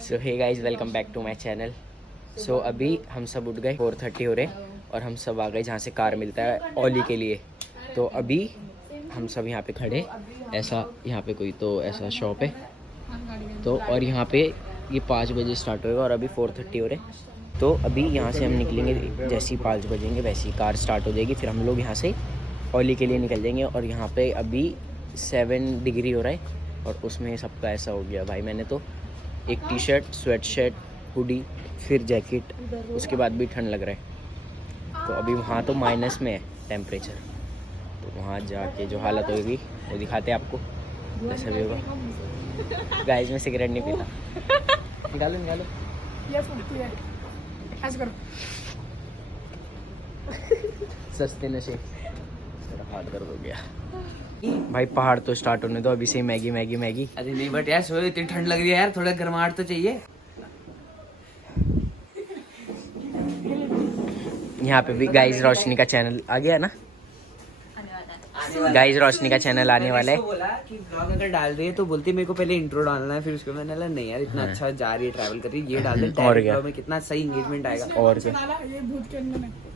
So hey guys, welcome back to my channel. So अभी हम सब उठ गए, 4:30 हो रहे और हम सब आ गए जहाँ से कार मिलता है ओली के लिए। तो अभी हम सब यहाँ पे खड़े, ऐसा यहाँ पे कोई तो ऐसा शॉप है तो, और यहाँ पे ये 5 बजे स्टार्ट होएगा और अभी 4:30 हो रहे। तो अभी यहाँ से हम निकलेंगे, जैसे ही 5 बजेंगे वैसे ही कार स्टार्ट हो जाएगी, फिर हम लोग यहाँ से ओली के लिए निकल जाएंगे। और यहाँ पे अभी 7 डिग्री हो रहा है और उसमें सबका ऐसा हो गया भाई। मैंने तो एक T shirt, sweat shirt, hoodie, फिर जैकेट, उसके बाद भी ठंड लग रहा है। तो अभी वहाँ तो माइनस में है टेम्परेचर, तो वहाँ जाके जो हालत होगी वो दिखाते हैं आपको, जैसा भी होगा। गाइस मैं सिगरेट नहीं पीता। निकालो निकालो, सस्ते नशे। मेरा हाथ दर्द हो गया भाई। पहाड़ तो स्टार्ट होने दो, अभी से मैगी मैगी मैगी। अरे नहीं बट यार, सोचो इतनी ठंड लग रही है यार, थोड़ा गर्माहट तो चाहिए। यहाँ पे भी गाइस रोशनी का चैनल आ गया ना, गाइस रोशनी का चैनल आने वाला है। बोला कि ब्लॉग अगर डाल रही है तो बोलती मेरे को पहले इंट्रो डालना है, फिर उसको मैंने बोला नहीं यार इतना अच्छा जा रही है, ट्रैवल कर रही है, ये डाल दे और क्या, में कितना सही एंगेजमेंट आएगा। और क्या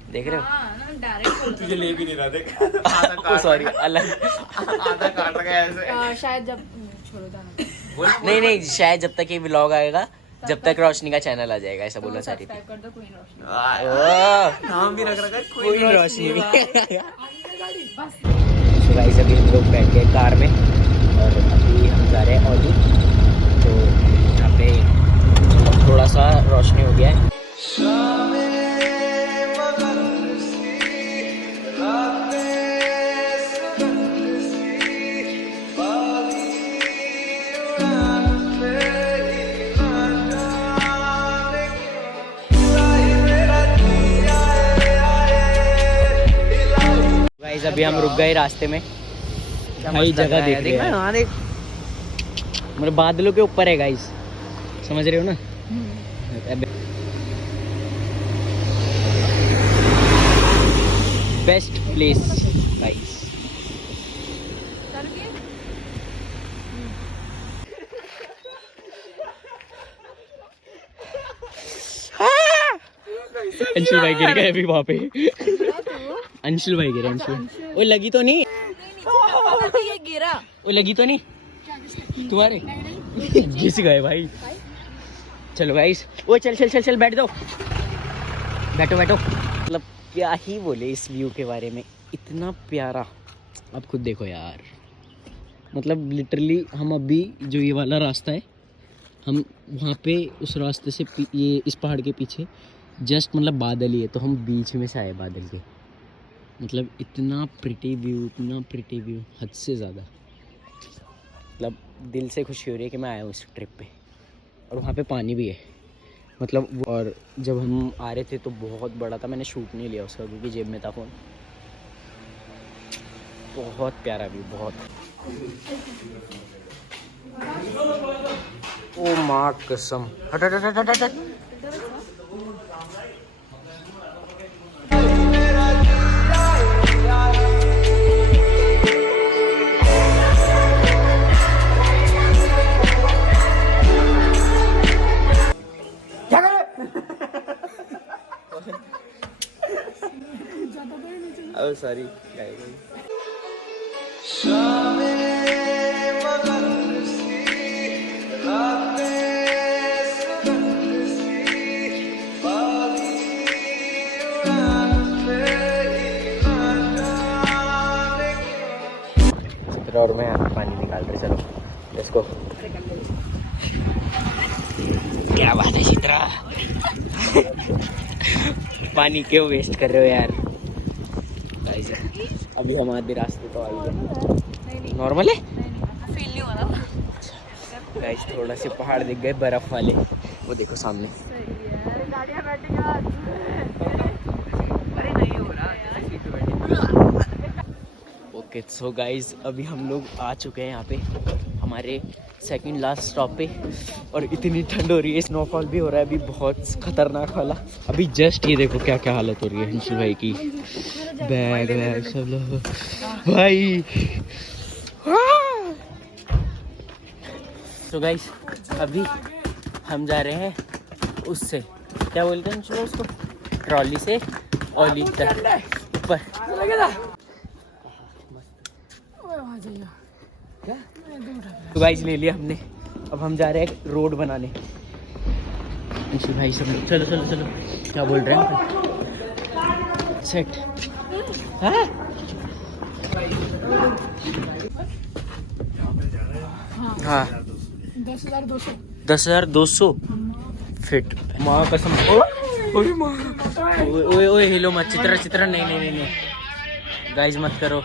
देख रहे हो, तुझे ले भी नहीं रहा देख। सॉरी अलग आधा काट गया ऐसे। शायद जब छोड़ो जाना। नहीं नहीं, शायद जब तक ये व्लॉग आएगा जब तक रोशनी का चैनल आ जाएगा, ऐसा बोलना चाह रही थी। सब्सक्राइब कर दो क्वीन रोशनी। नाम भी रख रखा है कोई रोशनी भी। बस गाइस अभी हम लोग बैठ गए कार में और अभी हम जा रहे हैं ओली। तो यहाँ पे थोड़ा सा रोशनी हो गया है। गाइस अभी हम रुक गए रास्ते में, भाई जगह देख रहे हैं, मतलब बादलों के ऊपर है गाइस, समझ रहे हो ना। Best place guys. अंशुल भाई गिर गए अभी वहाँ पे। अंशुल भाई गिरे, अंशुल। वो लगी तो नहीं, ये गिरा, वो लगी तो नहीं तुम्हारे। घिस गए भाई। चलो गाइस, वो चल चल चल चल, बैठ दो, बैठो बैठो। मतलब क्या ही बोले इस व्यू के बारे में, इतना प्यारा। अब खुद देखो यार, मतलब लिटरली हम अभी जो ये वाला रास्ता है, हम वहाँ पे उस रास्ते से ये इस पहाड़ के पीछे जस्ट मतलब बादल ही है, तो हम बीच में से आए बादल के। मतलब इतना प्रिटी व्यू, इतना प्रिटी व्यू, हद से ज़्यादा। मतलब दिल से खुशी हो रही है कि मैं आया हूँ इस ट्रिप पे। और वहाँ पे पानी भी है, मतलब। और जब हम आ रहे थे तो बहुत बड़ा था, मैंने शूट नहीं लिया उसका क्योंकि जेब में था फ़ोन। बहुत प्यारा व्यू, बहुत। ओ माँ कसम, हट हट हट हट हट। Oh sorry. और मैं यहाँ पे पानी निकाल रही, चलो लेट्स गो। क्या बात है चित्रा। पानी क्यों वेस्ट कर रहे हो यार। गाइस अभी हम आधे रास्ते तो आ गए। नॉर्मल है, फील नहीं हो रहा। गाइस थोड़ा से पहाड़ दिख गए बर्फ वाले, वो देखो सामने। गाड़ियाँ बैठेंगे आज। अरे नहीं हो रहा। ओके सो गाइस अभी हम लोग आ चुके हैं यहाँ पे हमारे सेकंड लास्ट स्टॉप पे, और इतनी ठंड हो रही है, स्नोफॉल भी हो रहा है अभी बहुत खतरनाक वाला। अभी जस्ट ये देखो क्या क्या हालत हो रही है अंशुल भाई की, बैग वैग सब लोग भाई। सो गाइस अभी हम जा रहे हैं उससे, क्या बोलते हैं चलो उसको, ट्रॉली से ओली तक ऊपर। तो गाइस ले लिया हमने, अब हम जा रहे हैं रोड बनाने। अंशु भाई सब लोग चलो चलो चलो, क्या बोल रहे हैं सेट है? हाँ 10,200 फिट। माँ कसम, ओए ओए हिलो मत, चित्रा नहीं नहीं नहीं नहीं गाइस मत करो।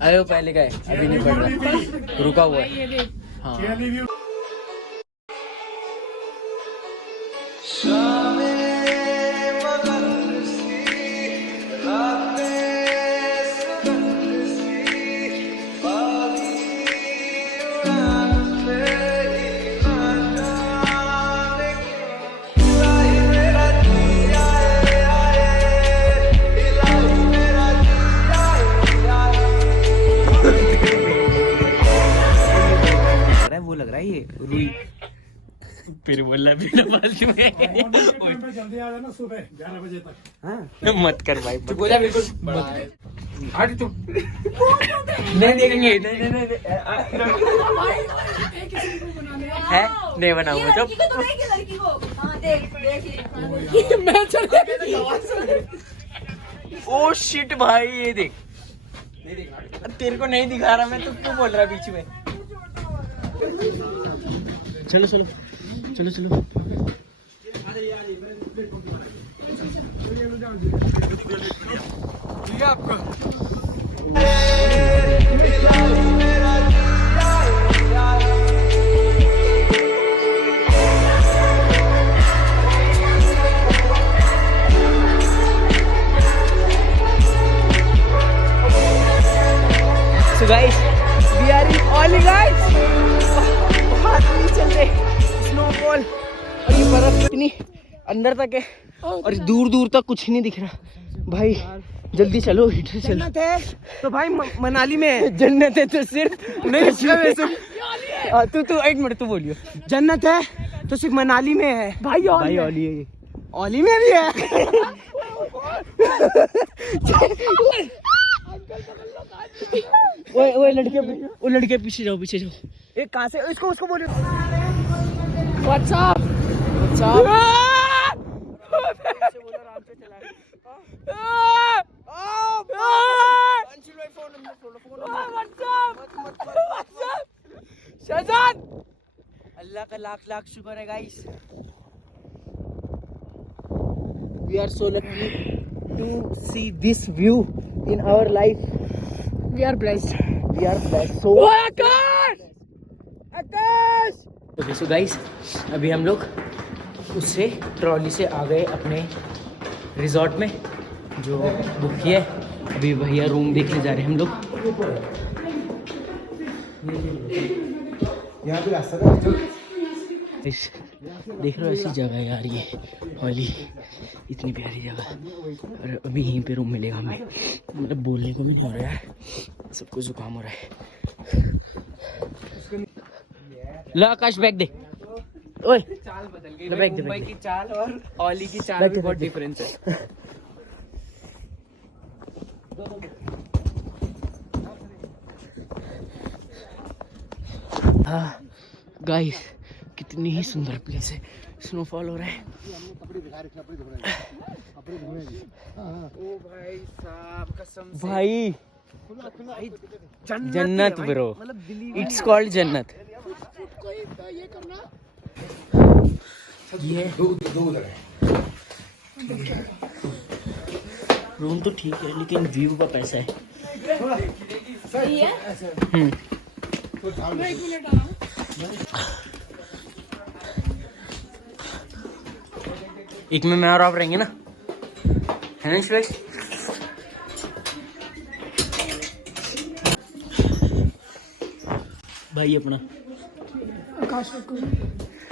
अरे पहले का है, अभी नहीं पड़ रहा, रुका हुआ है। हाँ वो लग रहा है ये रुई। फिर बोलना बिना फालतू में जल्दी आ जाना सुबह 11 बजे तक। हाँ मत कर भाई, चुप हो जा बिल्कुल। हट चुप। नहीं देखेंगे, नहीं है, नहीं बनाऊंगा चुप। ओ शिट भाई ये देख, तेरे को नहीं दिखा रहा मैं, तो क्यों बोल रहा बीच में? चलो चलो चलो चलो। ठीक है आपको। So guys, we are in Oli guys. हाथ नहीं चल रहे, स्नोफॉल, और ये बर्फ इतनी अंदर तक है और दूर दूर तक कुछ नहीं दिख रहा। भाई जल्दी चलो, हीटर चलो। जन्नत है तो भाई मनाली में है। जन्नत है तो सिर्फ नहीं, तू एक मिनट तू बोलियो। जन्नत है तो सिर्फ मनाली में है भाई। भाई ओली है, ओली में भी है। वो लड़के पीछे जाओ, पीछे जाओ। एक कहाँ से इसको उसको बोलियो। व्हाट्सअप अल्लाह का लाख लाख शुक्र है guys, we are so lucky to see this view in our life. We are blessed. So okay so guys अभी हम लोग उससे ट्रॉली से आ गए अपने रिजॉर्ट में जो बुक किया है। अभी भैया रूम देखने जा रहे हैं हम लोग। यहाँ पे रास्ता देख रहे हो ऐसी जगह है यार ये ओली, इतनी प्यारी जगह। और अभी यहीं पे रूम मिलेगा हमें, मतलब बोलने को भी नहीं हो रहा है, सबको जुकाम हो रहा है। ला आकाश बैग दे, ओए चाल बदल गई। बैग दे, मुंबई बैग की चाल और ओली की चाल बैग में दे, बहुत बैग दे। डिफरेंस है। हाँ गाइस कितनी ही सुंदर प्लेस है, स्नोफॉल हो रहा है। ओ भाई साहब कसम से भाई जन्नत ब्रो, इट्स कॉल्ड जन्नत। ये रूम तो ठीक है लेकिन व्यू का पैसा है। एक में मैं और आप रहेंगे ना, है ना शिवाय? भाई अपना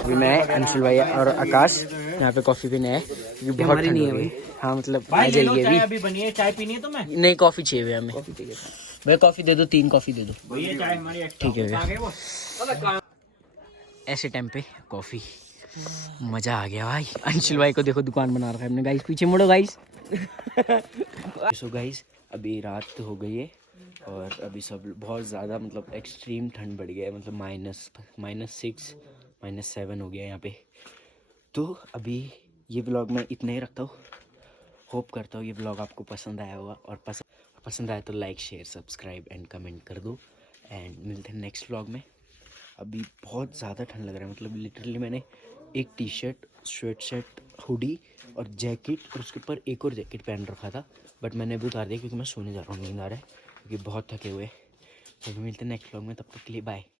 अभी मैं अंशुल भाई और आकाश यहाँ पे कॉफी पीने आए क्योंकि बहुत हमारी ठंड नहीं हो है गई। भाई। हाँ मतलब आ जाइए अभी। अभी बनी है, चाय पीनी है तुम्हें? नहीं कॉफी चाहिए भैया हमें। भैया कॉफी दे दो, 3 कॉफी दे दो। भैया चाय हमारी ठीक है भैया। भैया। ऐसे टाइम पे कॉफी, मजा आ गया भाई। अंशुल भाई को देखो दुकान बना रखा है हमने। गाइस पीछे मुड़ो गाइस। सो गाइस अभी रात हो गई है और अभी सब बहुत ज़्यादा मतलब एक्सट्रीम ठंड बढ़ गया है, मतलब -6 -7 हो गया है यहाँ पे। तो अभी ये व्लॉग मैं इतना ही रखता हूँ। होप करता हूँ ये व्लॉग आपको पसंद आया होगा और पसंद आया तो like share subscribe and comment कर दो। एंड मिलते हैं नेक्स्ट व्लॉग में। अभी बहुत ज़्यादा ठंड लग रहा है, मतलब लिटरली मैंने एक T shirt, sweat shirt, hoodie और जैकेट और उसके ऊपर एक और जैकेट पहन रखा था, बट मैंने अभी उतार दिया क्योंकि मैं सोने जा रहा हूँ, नींद आ रहा है क्योंकि बहुत थके हुए। तो मिलते हैं नेक्स्ट व्लॉग में, तब तक के लिए बाय।